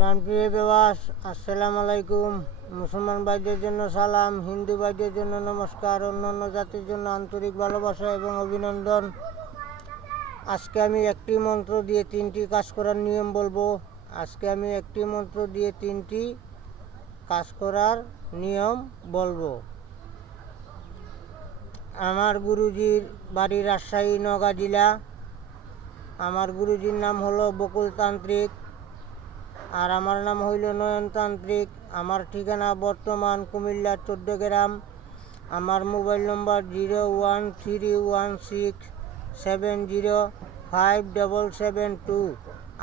প্রাণপ্রিয় প্রবাস, আসসালামু আলাইকুম। মুসলমান ভাইদের জন্য সালাম, হিন্দু ভাইদের জন্য নমস্কার, অন্যান্য জাতির জন্য আন্তরিক ভালোবাসা এবং অভিনন্দন। আজকে আমি একটি মন্ত্র দিয়ে 3টি কাজ করার নিয়ম বলবো। আজকে আমি একটি মন্ত্র দিয়ে 3টি কাজ করার নিয়ম বলবো। আমার গুরুজির বাড়ি রাজশাহী নওগাঁ জেলা। আমার গুরুজির নাম হলো বকুলতান্ত্রিক, আর আমার নাম হইল নয়নতান্ত্রিক। আমার ঠিকানা বর্তমান কুমিল্লা 14 গ্রাম। আমার মোবাইল নম্বর 013167057772।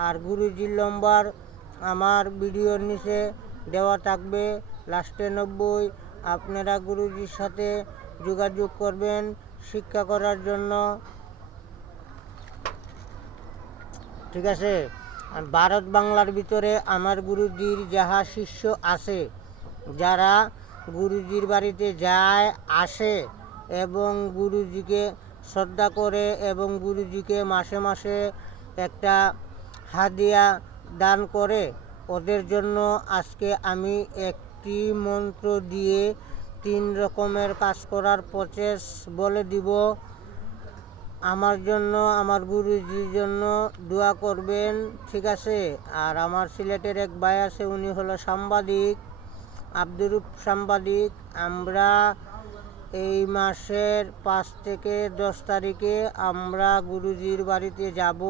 আর গুরুজির নম্বর আমার ভিডিওর নিচে দেওয়া থাকবে, লাস্টে 90। আপনারা গুরুজির সাথে যোগাযোগ করবেন শিক্ষা করার জন্য, ঠিক আছে। ভারত বাংলার ভিতরে আমার গুরুজির যাহা শিষ্য আছে, যারা গুরুজির বাড়িতে যায় আসে এবং গুরুজিকে শ্রদ্ধা করে এবং গুরুজিকে মাসে মাসে একটা হাদিয়া দান করে, ওদের জন্য আজকে আমি একটি মন্ত্র দিয়ে 3 রকমের কাজ করার প্রসেস বলে দিব। আমার জন্য, আমার গুরুজির জন্য দোয়া করবেন, ঠিক আছে। আর আমার সিলেটের এক ভাই আছে, উনি হলো সাংবাদিক, আব্দুর সাংবাদিক। আমরা এই মাসের 5 থেকে 10 তারিখে আমরা গুরুজির বাড়িতে যাব।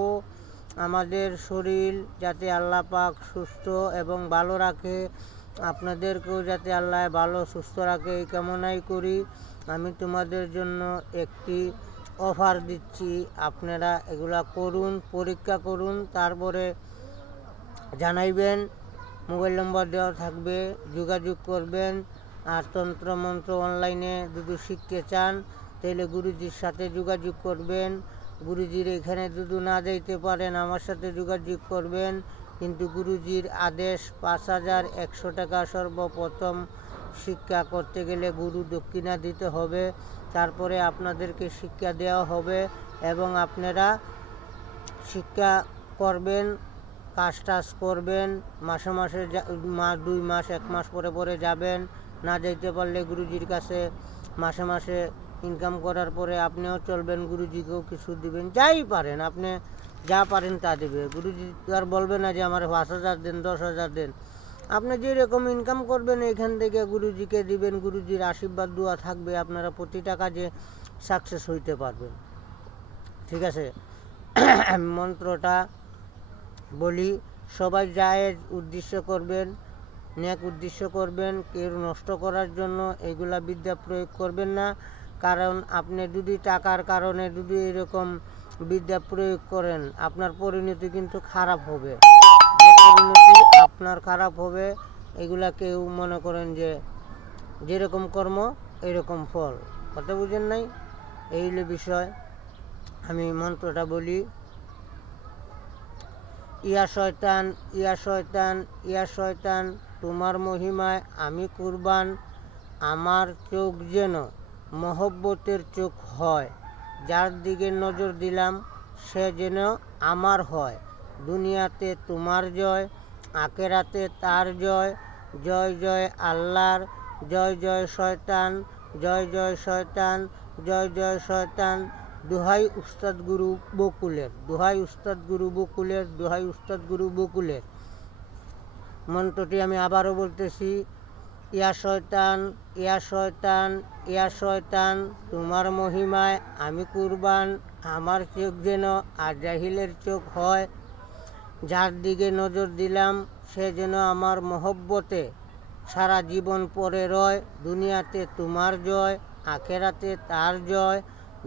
আমাদের শরীর যাতে আল্লাহ পাক সুস্থ এবং ভালো রাখে, আপনাদেরকেও যাতে আল্লাহ ভালো সুস্থ রাখে এই কামনাই করি। আমি তোমাদের জন্য একটি অফার দিচ্ছি, আপনারা এগুলা করুন, পরীক্ষা করুন, তারপরে জানাইবেন। মোবাইল নম্বর দেওয়া থাকবে, যোগাযোগ করবেন। আর তন্ত্র মন্ত্র অনলাইনে যদি শিখতে চান তাহলে গুরুজির সাথে যোগাযোগ করবেন। গুরুজির এখানে যদি না যাইতে পারেন আমার সাথে যোগাযোগ করবেন। কিন্তু গুরুজির আদেশ 5100 টাকা সর্বপ্রথম শিক্ষা করতে গেলে গুরু দক্ষিণা দিতে হবে, তারপরে আপনাদেরকে শিক্ষা দেওয়া হবে এবং আপনারা শিক্ষা করবেন, কাজ টাজ করবেন। মাসে মাসে 2 মাস 1 মাস পরে পরে যাবেন। না যাইতে পারলে গুরুজির কাছে মাসে মাসে ইনকাম করার পরে আপনিও চলবেন, গুরুজিকেও কিছু দিবেন, যাই পারেন, আপনি যা পারেন তা দেবে। গুরুজি আর বলবে না যে আমার 5000 দেন, 10,000 দেন। আপনি যেরকম ইনকাম করবেন এখান থেকে গুরুজিকে দিবেন, গুরুজির আশীর্বাদ দোয়া থাকবে, আপনারা প্রতিটা কাজে সাকসেস হইতে পারবেন, ঠিক আছে। মন্ত্রটা বলি, সবাই জায়েজ উদ্দেশ্য করবেন, নেক উদ্দেশ্য করবেন, কেউ নষ্ট করার জন্য এগুলা বিদ্যা প্রয়োগ করবেন না। কারণ আপনি যদি টাকার কারণে যদি এরকম বিদ্যা প্রয়োগ করেন, আপনার পরিণতি কিন্তু খারাপ হবে। যে পরিণতি আপনার খারাপ হবে, এগুলা কেউ মনে করেন যে যেরকম কর্ম এরকম ফল, কথা বুঝেন নাই? এই হলো বিষয়। আমি মন্ত্রটা বলি, ইয়া শয়তান, ইয়া শয়তান, ইয়া শয়তান, তোমার মহিমায় আমি কুরবান। আমার চোখ যেন মহব্বতের চোখ হয়, যার দিকে নজর দিলাম সে যেন আমার হয়। দুনিয়াতে তোমার জয়, আখেরাতে তার জয়। জয় জয় আল্লাহর, জয় জয় শয়তান, জয় জয় শয়তান, জয় জয় শয়তান। দোহাই উস্তাদ গুরু বকুলের, দোহাই উস্তাদ গুরু বকুলের, দোহাই উস্তাদ গুরু বকুলের। মন্ত্রটি আমি আবারও বলতেছি, ইয়া শয়তান, ইয়া শয়তান, ইয়া শয়তান, তোমার মহিমায় আমি কুরবান। আমার চোখ যেন আজাহিলের চোখ হয়, যার দিকে নজর দিলাম সে যেন আমার মহব্বতে সারা জীবন পরে রয়। দুনিয়াতে তোমার জয়, আখেরাতে তার জয়।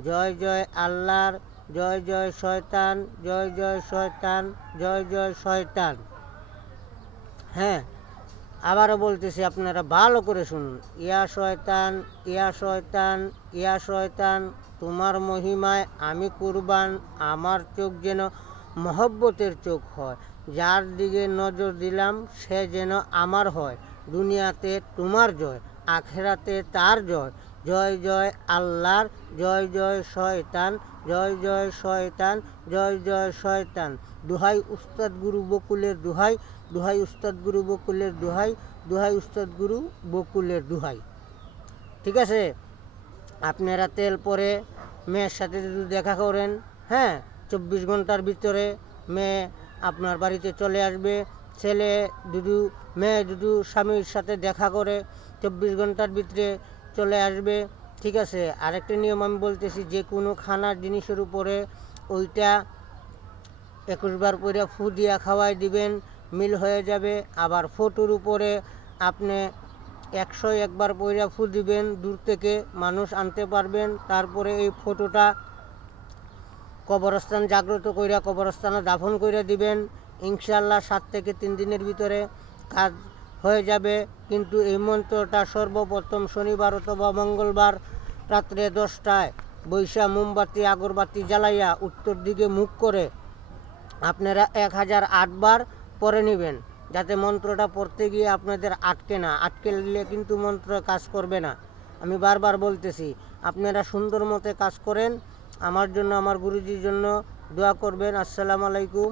জয় জয় আল্লাহর, জয় জয় শয়তান, জয় জয় শয়তান, জয় জয় শয়তান। হ্যাঁ, আবারও বলতেছি, আপনারা ভালো করে শুনুন। ইয়া শয়তান, ইয়া শয়তান, ইয়া শয়তান, তোমার মহিমায় আমি কুরবান। আমার চোখ যেন মহব্বতের চোখ হয়, যার দিকে নজর দিলাম সে যেন আমার হয়। দুনিয়াতে তোমার জয়, আখেরাতে তার জয়। জয় জয় আল্লাহর, জয় জয় শয়তান, জয় জয় শয়তান, জয় জয় শয়তান। দোহাই উস্তাদ গুরু বকুলের দোহাই, দোহাই উস্তাদ গুরু বকুলের দোহাই, দোহাই উস্তাদ গুরু বকুলের দোহাই। ঠিক আছে, আপনারা তেল পরে মেয়ের সাথে যদি দেখা করেন, হ্যাঁ 24 ঘন্টার ভিতরে মেয়ে আপনার বাড়িতে চলে আসবে। ছেলে দুদু মেয়ে দুদু স্বামীর সাথে দেখা করে 24 ঘন্টার ভিতরে চলে আসবে। ঠিক আছে, আরেকটা নিয়ম আমি বলতেছি, যে কোনো খানার জিনিসের উপরে ওইটা 21 বার করে ফু দিয়া খাওয়াই দিবেন, মিল হয়ে যাবে। আবার ফটোর উপরে আপনি 101 বার পয়রা ফু দিবেন, দূর থেকে মানুষ আনতে পারবেন। তারপরে এই ফটোটা কবরস্থান জাগ্রত কইরা কবরস্থানে দাফন করে দিবেন। ইনশাআল্লাহ 7 থেকে 3 দিনের ভিতরে কাজ হয়ে যাবে। কিন্তু এই মন্ত্রটা সর্বপ্রথম শনিবার অথবা মঙ্গলবার রাত্রে 10টায় বৈশা মোমবাতি আগরবাতি জ্বালাইয়া উত্তর দিকে মুখ করে আপনারা 1008 বার পরে নেবেন, যাতে মন্ত্রটা পড়তে গিয়ে আপনাদের আটকে না, আটকে নিলে কিন্তু মন্ত্র কাজ করবে না। আমি বারবার বলতেছি, আপনারা সুন্দর মতে কাজ করেন। আমার জন্য, আমার গুরুজির জন্য দোয়া করবেন। আসসালামু আলাইকুম।